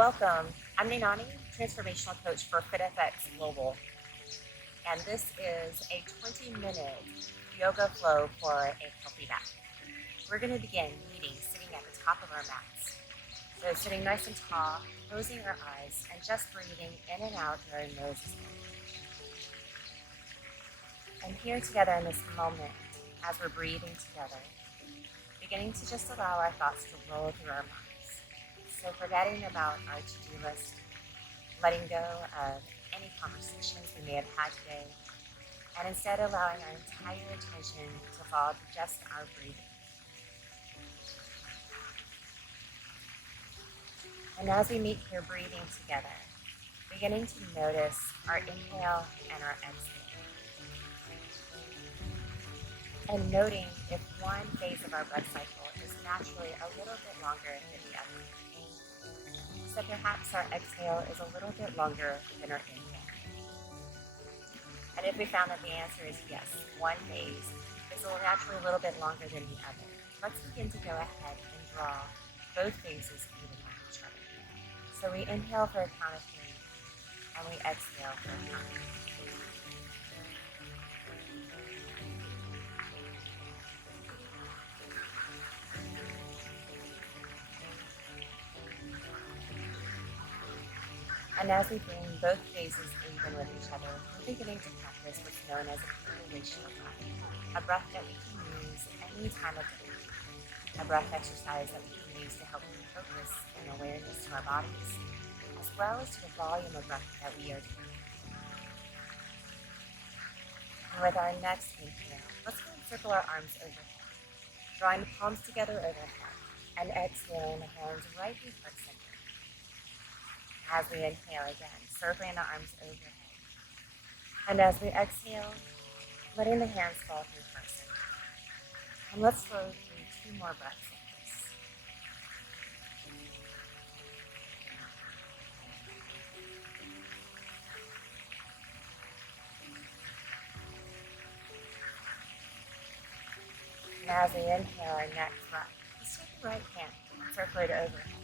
Welcome. I'm Nanani, transformational coach for FitFx Global, and this is a 20-minute yoga flow for a healthy back. We're going to begin meeting sitting at the top of our mats. So sitting nice and tall, closing our eyes, and just breathing in and out through our noses. And here together in this moment, as we're breathing together, beginning to just allow our thoughts to roll through our minds. So forgetting about our to-do list, letting go of any conversations we may have had today, and instead allowing our entire attention to fall to just our breathing. And as we meet here breathing together, beginning to notice our inhale and our exhale. And noting if one phase of our breath cycle is naturally a little bit longer than the other. So perhaps our exhale is a little bit longer than our inhale. And if we found that the answer is yes, one phase is naturally a little bit longer than the other, let's begin to go ahead and draw both phases even with each other. So we inhale for a count of 3, and we exhale for a count of 3. And as we bring both phases even with each other, we're beginning to practice what's known as a continuation breath, a breath that we can use any time of day, a breath exercise that we can use to help bring focus and awareness to our bodies, as well as to the volume of breath that we are taking. And with our next inhale, let's go and circle our arms overhead, drawing the palms together overhead, and exhaling the hands right through heart center. As we inhale again, circling the arms overhead. And as we exhale, letting the hands fall through heart center. And let's flow through 2 more breaths like this. And as we inhale our next breath, let's take the right hand and circle it overhead,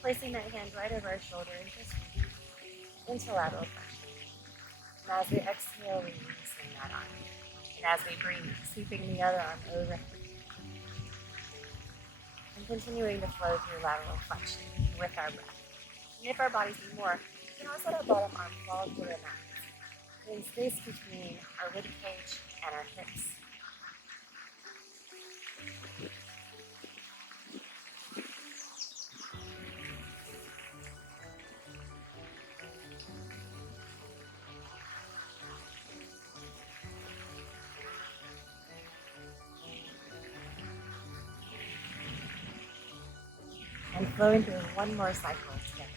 placing that hand right over our shoulder and just into lateral flexion. And as we exhale, releasing that arm. And as we breathe, sweeping the other arm overhead. And continuing to flow through lateral flexion with our breath. And if our bodies need more, we can also let our bottom arm fall to the mat, creating space between our rib cage and our hips. And flowing through one more cycle together.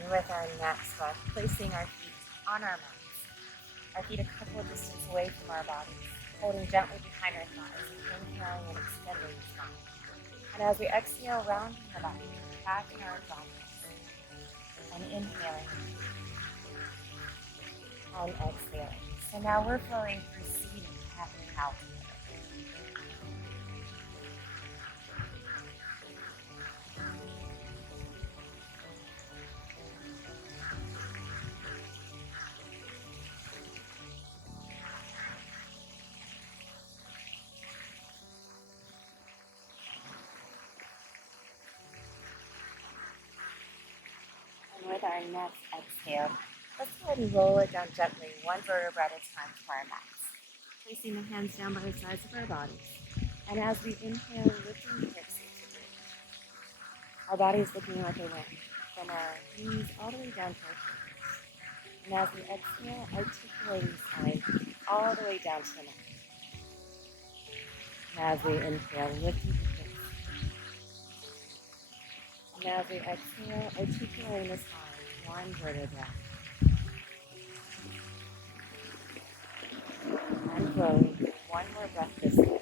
And with our next breath, placing our feet on our mats, our feet a couple of distance away from our bodies, holding gently behind our thighs, inhaling and extending the spine. And as we exhale, rounding our back, back in our abdominals, and inhaling and exhaling. So now we're flowing through seated cat and cow together. And with our next exhale, let's go ahead and roll it down gently, one vertebra at a time to our mats. Placing the hands down by the sides of our bodies. And as we inhale, lifting the hips into bridge. Our bodies looking like a wing, from our knees all the way down to our toes. And as we exhale, articulating spine all the way down to the neck. And as we inhale, lifting the hips. And as we exhale, articulating the spine, one vertebra. And flowing, one more breath this way.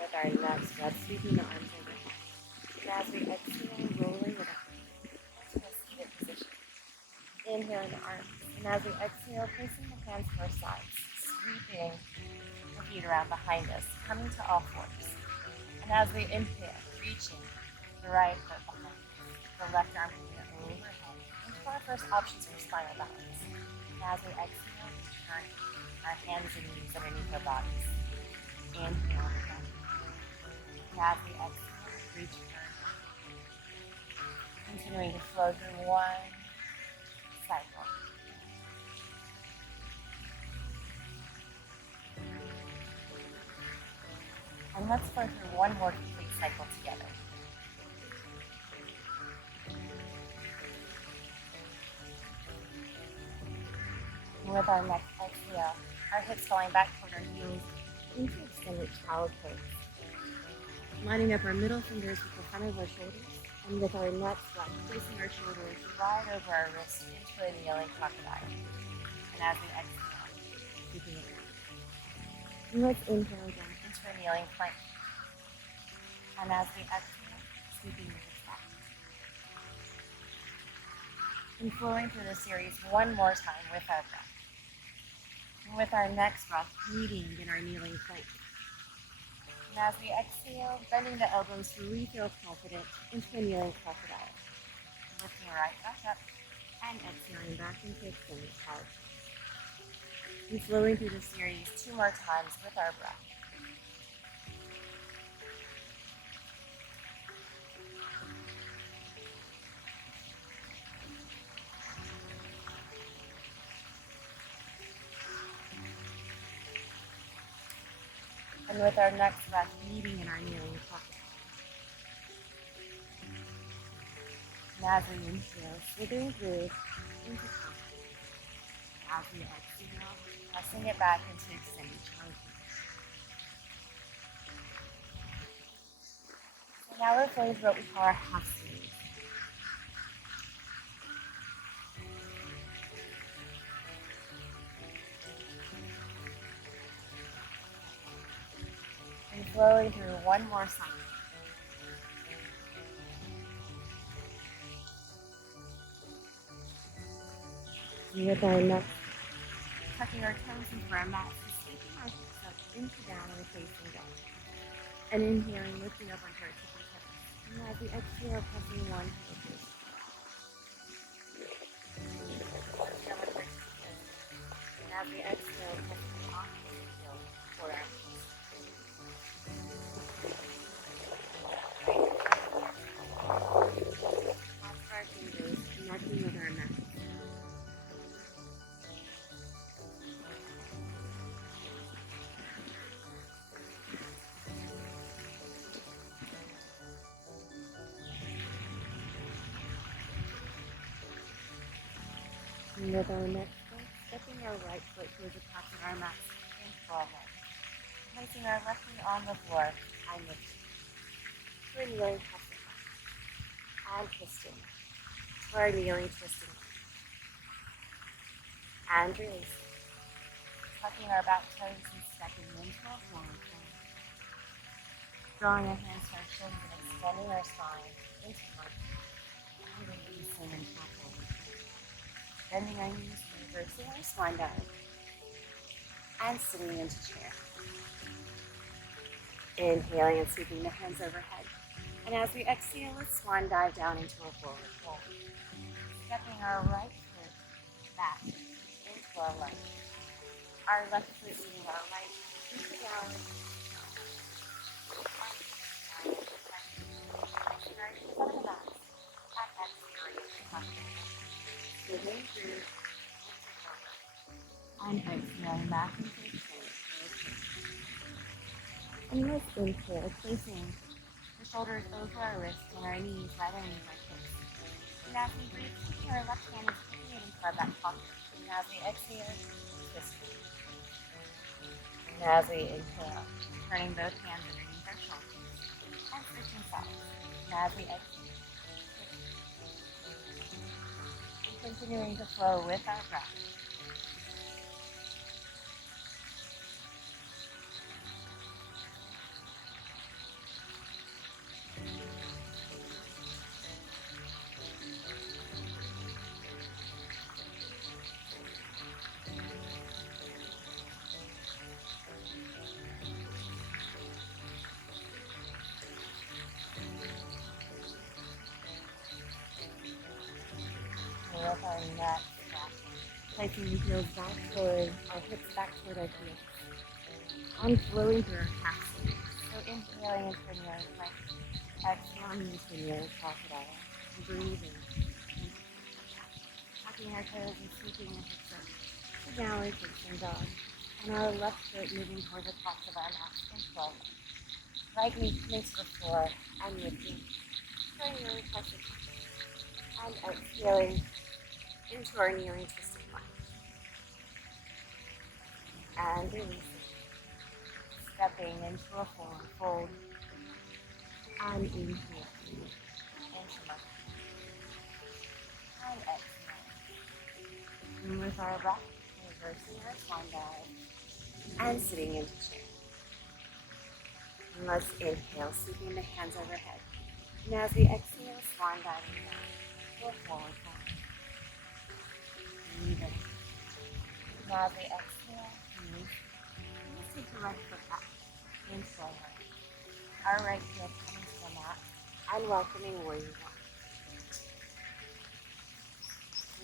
With our next breath, sweeping the arms overhead. And as we exhale, rolling it Inhale into arms. And as we exhale, placing the hands to our sides, sweeping the feet around behind us, coming to all fours. And as we inhale, reaching the right foot behind us, the left arm overhead, into our first options for spinal balance. And as we exhale, turn our hands and knees underneath our bodies. Inhale again. And as we exhale, reach turn. Continuing to flow through one cycle. And let's flow through one more complete cycle together. And with our next exhale, our hips falling back toward our heels into extended child pose. Lining up our middle fingers with the front of our shoulders, and with our neck flat, placing our shoulders right over our wrists into a kneeling crocodile. And as we exhale, keeping it down. And let's inhale again into a kneeling plank. And as we exhale, sweeping the hips back. And flowing through the series one more time with our breath. And with our next breath, meeting in our kneeling plank. And as we exhale, bending the elbows to really feel confident into a kneeling crocodile. Lifting right back up and exhaling back into extended child pose. And flowing through the series two more times with our breath. And with our next breath, meeting in our kneeling crocodile. And as we inhale, slithering through into cobra. As we exhale, pressing it back into extended child pose. So now we're flowing through what we call our half series. And flowing through one more cycle. And with our next, tucking our toes into our mats and sweeping our hips up into downward facing dog. And inhaling, lifting up onto our tippy toes. And as we exhale, pressing one heel first. And as we exhale, pressing the opposite heel for our knees. Clasp our fingers, connecting with our mat. And with our next breath, stepping our right foot towards the tops of our mats and forward. Placing our left knee on the floor and lifting. To a kneeling crescent. And twisting. To our kneeling twisting. And releasing. Tucking our back toes and stepping into a forward fold. Drawing our hands to our shins and extending our spine into monkey. And releasing into a forward fold. Bending our knees, reversing our swan dive, and sitting into chair. Inhaling and sweeping the hands overhead. And as we exhale, let's swan dive down into a forward fold. Stepping our right foot back into our left. Our left foot meeting our right into downward. Placing our knees on the mat. And exhaling into cobra. Moving through into cobra. And exhaling back into extended child pose. And let's inhale, placing the shoulders over our wrists and our knees right underneath our hips. And as we breathe, taking our left hand and sticking it into our back pocket. And as we exhale, twisting. And as we inhale, turning both hands underneath our shoulders and switching sides. And as we exhale, and continuing to flow with our breath. neck, placing the heels back toward our hips, back toward our heels, and flowing through our calves. So inhaling into a kneeling plank, exhaling into a kneeling crocodile, breathing, tucking our toes and sweeping the hips up to downward facing dog, and our left foot moving toward the tops of our mat and flow. Right knee coming to the floor and lifting, turning your pressure, and exhaling into our kneeling twisted lunge, and releasing, stepping into a forward fold, and inhale into monkey, and exhale. And with our breath, reversing our swan dive, and sitting into chair. And let's inhale, sweeping the hands overhead. And as we exhale, swan diving down to a forward fold. Breathe in. And as we exhale, release. Let's take the right foot back and forward. Our right heel coming to the mat and welcoming warrior one.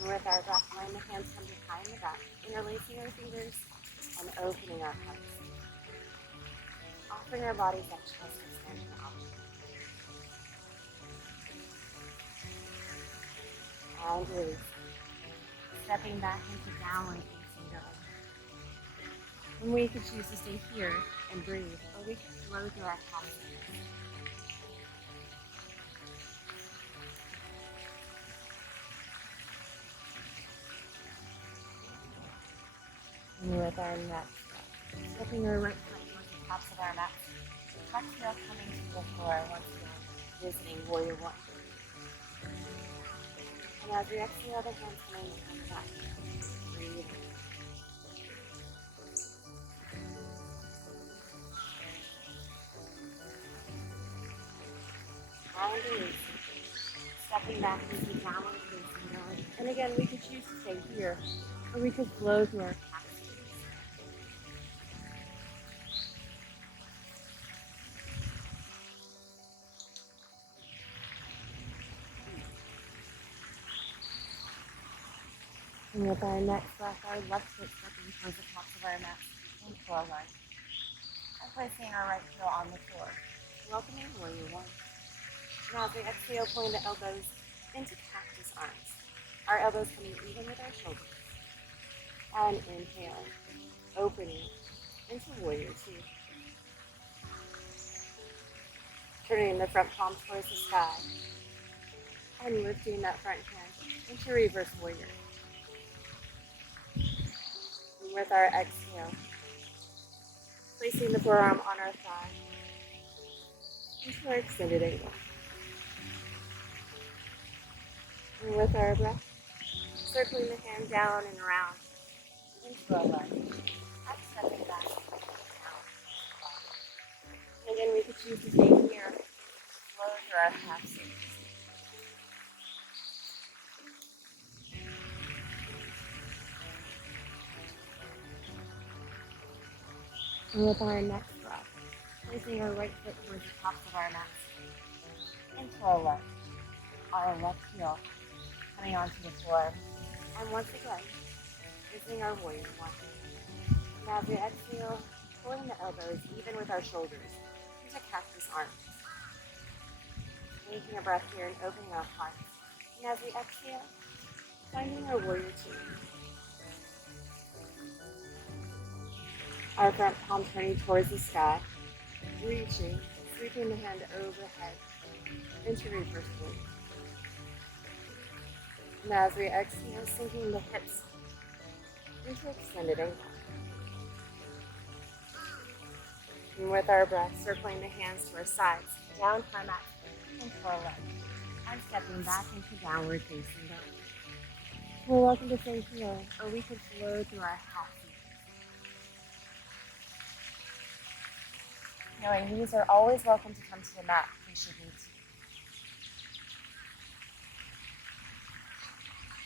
And with our breath, letting the hands come behind the back, interlacing our fingers and opening our hearts. Offering our bodies that chest extension option. And release. Stepping back into downward facing dog. And we could choose to stay here and breathe, or we could flow through our calves. And with our next breath, stepping our right foot towards the tops of our mats. Exhale, coming to the floor once again, visiting warrior one. And as we exhale, the hands coming behind the back. Breathe. And release. Stepping back into downward facing dog. And again, we could choose to stay here, or we could flow through our calves. And with our next breath, our left foot stepping towards the tops of our mats and forward. And placing our right heel on the floor. Welcoming warrior one. Now as we exhale, pulling the elbows into cactus arms. Our elbows coming even with our shoulders. And inhale, opening into warrior two. Turning the front palm towards the sky. And lifting that front hand into reverse warrior. And with our exhale, placing the forearm on our thigh into our extended angle. And with our breath, circling the hand down and around into a lunge. And stepping back down. And again, we could choose to stay here, flow through our half circles. And with our next breath, placing our right foot towards the tops of our mats into a lunge. Our left heel coming onto the floor. And once again, using our warrior one. And as we exhale, pulling the elbows even with our shoulders into cactus arms. Taking a breath here and opening our hearts. And as we exhale, finding our warrior two. Our front palm turning towards the sky, reaching, sweeping the hand overhead into reverse fold. And as we exhale, sinking the hips into extended angle. And with our breath, circling the hands to our sides, down to our mat, into our lunge, and stepping back into downward facing dog. We're welcome to stay here, or we could flow through our half. Knowing these are always welcome to come to the mat if we should need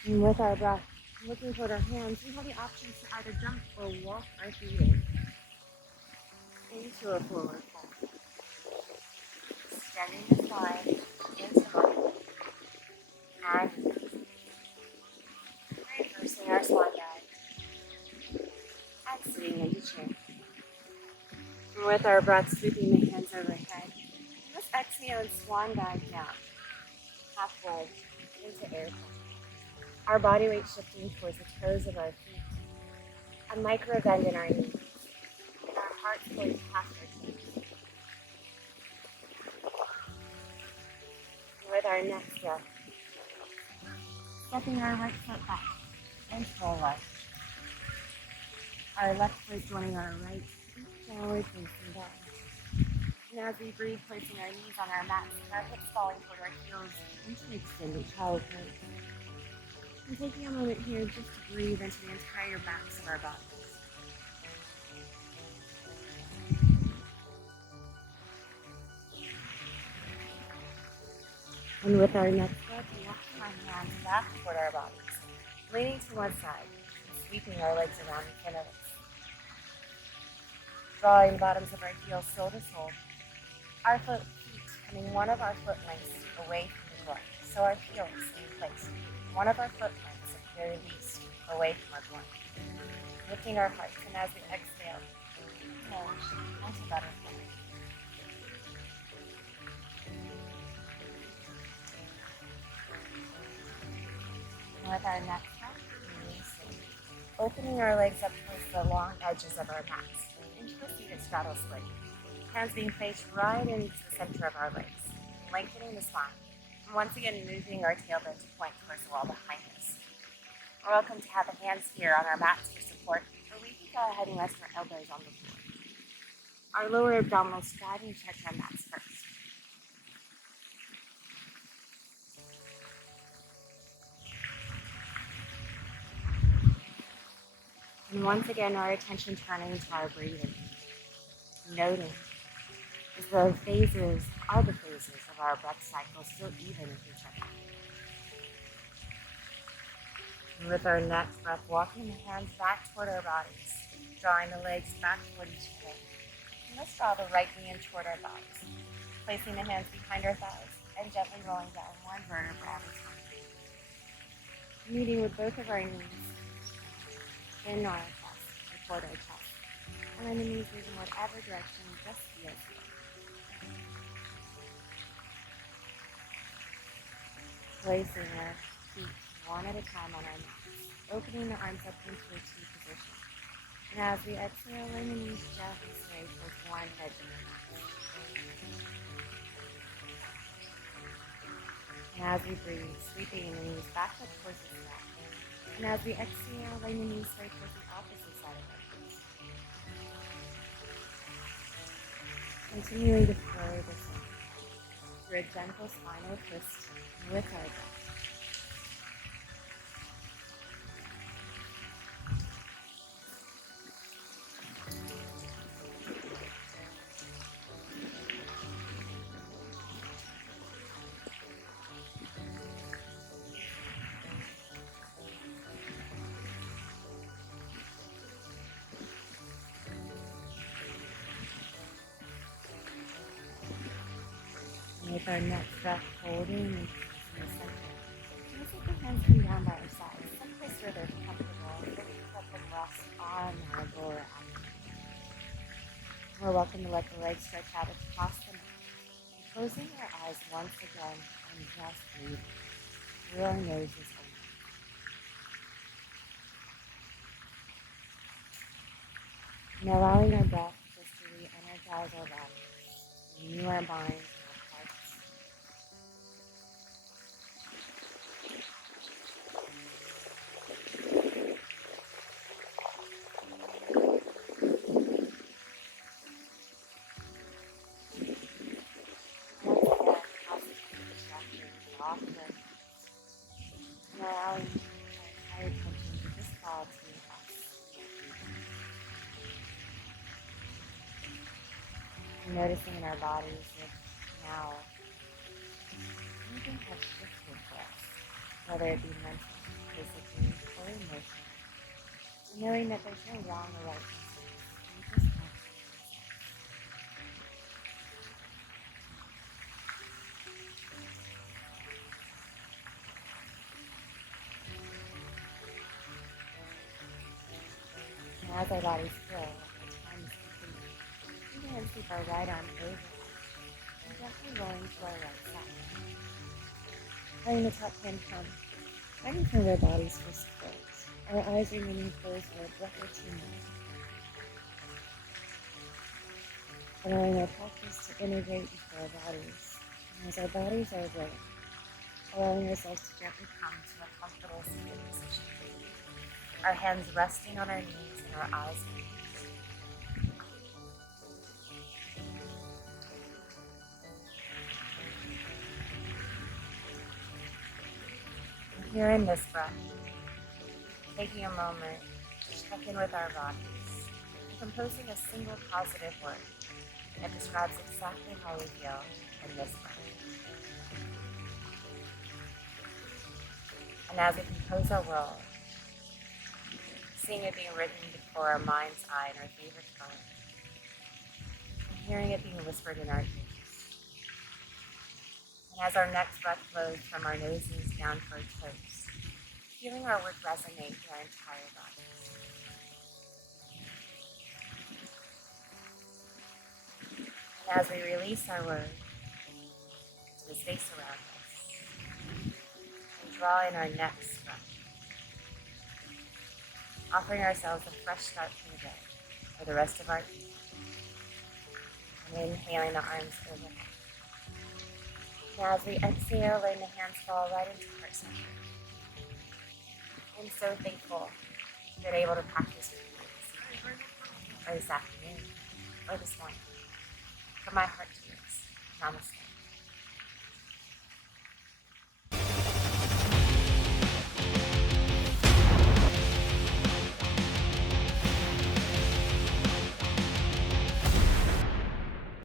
to. And with our breath, looking toward our hands, we have the options to either jump or walk our feet in into a forward fold. Extending the spine into monkey. And with our breath, sweeping the hands overhead. Let's exhale and swan dive down, halfway into airplane. Our body weight shifting towards the toes of our feet, a micro bend in our knees, and our hearts going past our toes. And with our next breath, stepping our right foot back into a lunge. Our left foot joining our right, downward facing dog. And as we breathe, placing our knees on our mats and our hips falling toward our heels into extended child pose. And taking a moment here just to breathe into the entire backs of our bodies. And with our next breath, walking our hands back toward our bodies, leaning to one side, sweeping our legs around in front of us. Drawing the bottoms of our heels sole to sole, our feet coming one of our foot lengths away from the ground, so our heels stay in place. One of our foot lengths at the very least away from our ground. Lifting our hearts, and as we exhale, hinge into butterfly. And with our next breath, releasing, opening our legs up towards the long edges of our mats, into a seated straddle split. Hands being placed right into the center of our legs, lengthening the spine. And once again, moving our tailbone to point towards the wall behind us. We're welcome to have the hands here on our mats for support, or we can go ahead and rest our elbows on the floor. Our lower abdominals striving to touch our mats first. And once again, our attention turning to our breathing, noting as the phases of our breath cycle still even with each other. And with our next breath, walking the hands back toward our bodies, drawing the legs back toward each other. And let's draw the right knee in toward our thighs, placing the hands behind our thighs and gently rolling down one vertebra at a time. Meeting with both of our knees in our chest, or toward our chest. And then the knees moving whatever direction just feels good. Placing our feet one at a time on our mats, opening the arms up into a T position. And as we exhale, letting the knees gently sway towards one edge of the mat. And as we breathe, sweeping the knees back up towards the sky. And as we exhale, letting the knees sway towards the opposite side of our feet. Continuing to flow this in through a gentle spinal twist with our breath. With our next breath, holding in the center. Let's let the hands come down by our sides, someplace where they're comfortable, so we can let them rest on our lower abdomen. We're welcome to let the legs stretch out across the mat, closing our eyes once again and just breathing through our noses only. And allowing our breath just to re-energize our bodies, renew our minds, and allowing our entire attention to just fall to us. And noticing in our bodies if now anything has shifted for us, whether it be mentally, physically, or emotionally. And knowing that there's no wrong or right answers. We just want to be ourselves. And as our bodies fill, our time is complete. Keep the hands keep our right arm over and gently rolling to our right side. Letting the top hand come right in front of our bodies for support. Our eyes remaining closed for a breath or two more. Allowing our practice to integrate into our bodies. And as our bodies are willing, allowing ourselves to gently come to a comfortable seated position. Our hands resting on our knees and our eyes closed. And here in this breath, taking a moment to check in with our bodies, and composing a single positive word that describes exactly how we feel in this breath. And as we compose our world, seeing it being written before our mind's eye in our favorite color, and hearing it being whispered in our ears. And as our next breath flows from our noses down to our toes, feeling our word resonate through our entire bodies. And as we release our word to the space around us, and draw in our next breath, offering ourselves a fresh start for the day, for the rest of our day. And inhaling the arms overhead. Now as we exhale, letting the hands fall right into heart center. I'm so thankful to be able to practice with you this evening, or this afternoon, or this morning. From my heart to yours. Namaste.